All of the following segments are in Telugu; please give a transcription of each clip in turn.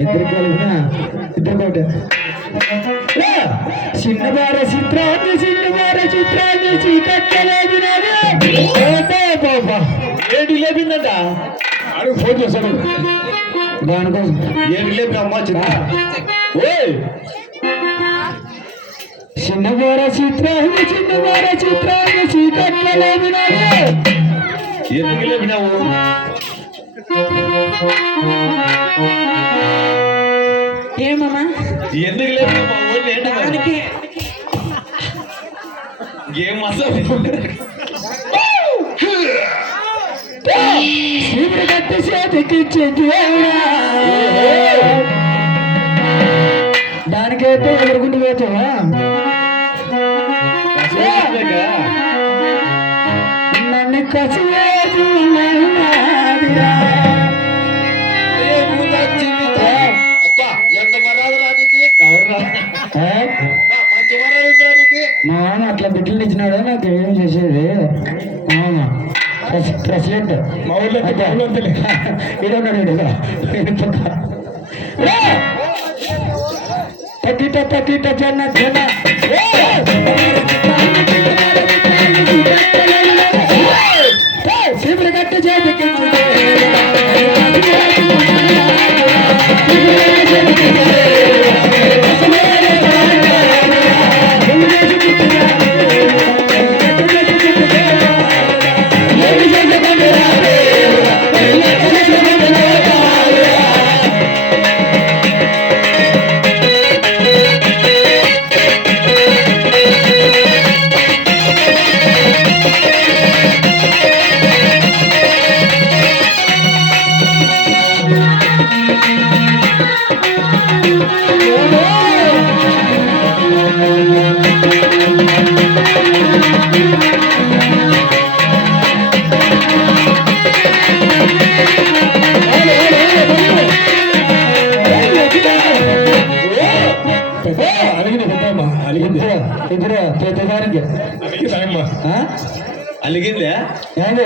ఇద్దరు కలిపిన ఇద్దరు ఒకటే చిన్నవార చిత్రాన్ని చిన్నవార చిత్రాన్ని చీకట్టలేదు ఏడు లేపిందట. అడుగు ఫోన్ చేశాడు. దానికోసం ఏడు లేపి అమ్మ చిన్న. ఓయ్! చిన్నవార చిత్రాన్ని చిన్నవార చిత్రాన్ని చీకట్టలేదు ఎందుకు లేపినావు? ఏమమ్మా ఎందుకు మా ఊళ్ళో? దానికి ఏం మసాలా శివుడు కట్టి దానికైతే ఎదుర్కొంటూ పోతావా నన్ను నాదిరా. ఇచ్చినాడు నాకు ఏం చేసేది ప్రెసిడెంట్ మా ఊళ్ళో. ఇప్పుడు పెద్దదానికి అలిగిందమ్మా ఆ? అలిగిందే ఏంది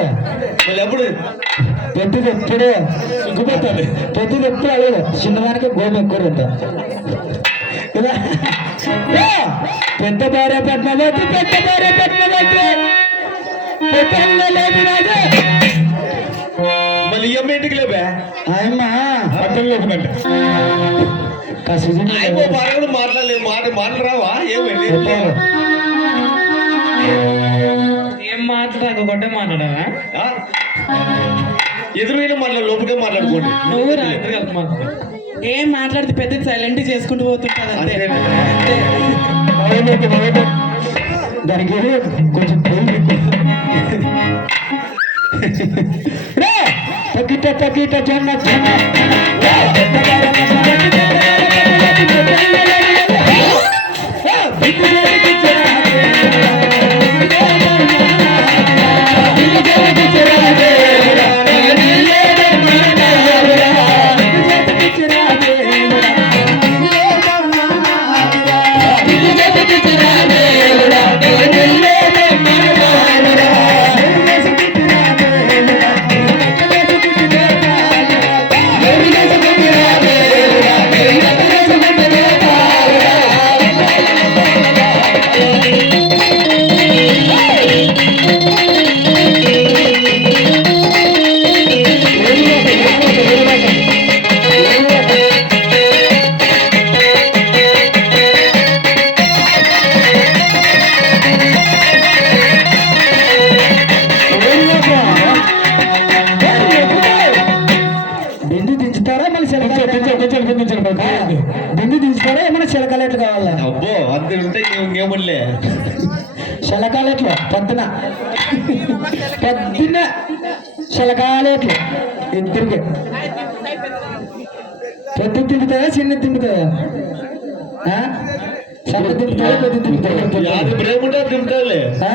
మళ్ళీ ఎప్పుడు పెద్దది ఎప్పుడే సిగ్గుపడుతుంది పెద్దది ఎప్పుడు అలేదు చిన్నదానికి గోమ ఎక్కువ అంట కదా ఏ! పెద్ద భార్య పట్నవద్దు పెద్ద భార్య పట్నవద్దు పెద్ద లేదు రాజు మళ్ళీ ఇయ్యమ్మ ఇంటికి లేపే ఆయమ్మ పక్కన లేకుందంటే కసిజీ ఆయమ్మ బాగా మాట్లాడలేదు మాట మాటలు రావా ఏమైంది ఏం మాట్లాడకొట్టే మాట్లాడావా? ఆ? ఎదురైన మాట్లాడు లోపలే మాట్లాడుకోండి. నువ్వు రాత్రి మాట్లాడు. ఏం మాట్లాడితే పెద్ద సైలెంట్ చేసుకుంటూ అంతేనా? అంతే. దానికి కొంచెం తగ్గిట తగ్గిట జొన్న జొన్న did it, did it. పొద్దున. పొద్దున్న చిలకాలెట్లు ఇద్దరికి పెద్ద తింపుతాయా చిన్న తింపుతాయా ఆ? చిన్న తింపుతాయా పెద్ద తింపుతాయా తింటాలే ఆ?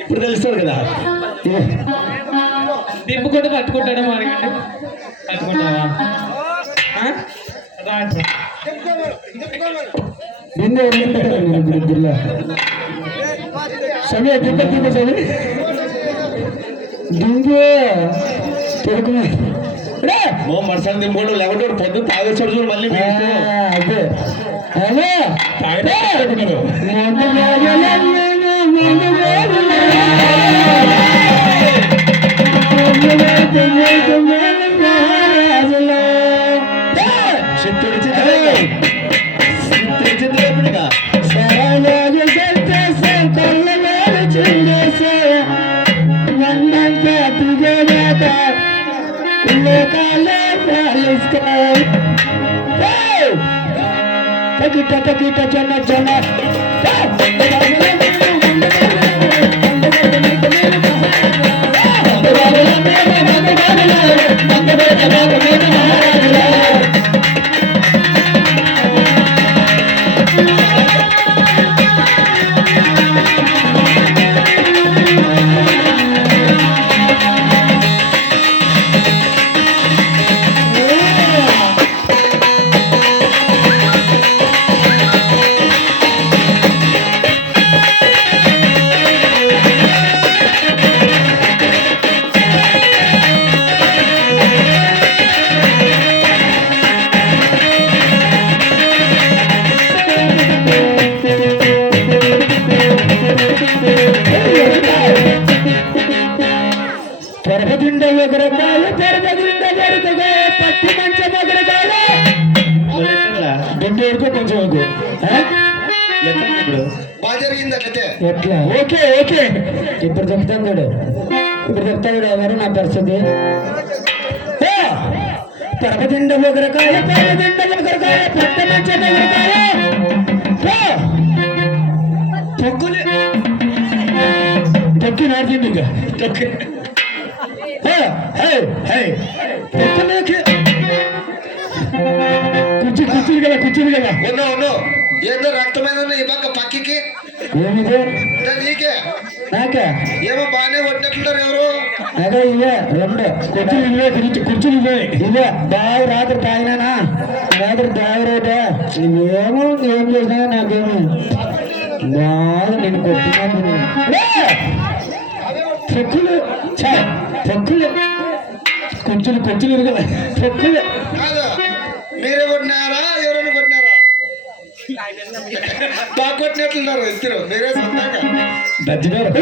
ఇప్పుడు తెలుస్తాడు కదా. కూడా పట్టుకుంటాడా మరి పట్టుకుంటావా ఆ? సమయ దింప సమయ దింపు పడుకున్నా రే! మో మరసాన్ని దింపుకోవడం లేకుంటే వాడు పొద్దున్న తాగేసాడు చూడు మళ్ళీ అదే. అదే తాగితే look, I love Valley Sky. Hey! Take it, take it, take it, take it, take it. బాగా జరిగింది అట్లయితే ఎట్లా ఓకే ఓకే ఇప్పుడు చెప్తాను చూడు ఇప్పుడు చెప్తాను చూడు ఎవరు నా పరిస్థితి ఏ! పెరగదిండ ఎగరకాయ పెరగదిండ ఎగరకాయ పట్టి మంచం ఎగరకాయ ఏ! తొక్కులే తొక్కి నాటింది ఇంకా తొక్కి హే హే హే తొక్కలేకి కుర్చీ కుర్చీలు కదా కుర్చీలు కదా ఉన్నో ఉన్నో ఏందో రక్తమైన ఈ పక్క పక్కికి? ఏమిది అంటే నీకే. నాకే? ఏమో బాగానే కొట్టినట్లున్నారు ఎవరు? అదే ఇవే రెండు. కుర్చీలు ఇవే కుర్చీ కుర్చీలు ఇవే. ఇవే బావి రాత్రి తాగినానా? రాత్రి తాగరేటే ఇవేమో ఏం చేసినా నాకేమి. బాగా నేను కొట్టినా తొక్కులు. ఛే, తొక్కులు కుర్చీలు కుర్చీలు కదా తొక్కులు. కాదు మీరే కొట్టినారా? బాగా కొట్టినట్లున్నారు ఇద్దరు మీరే సొంతంగా దజ్జినారు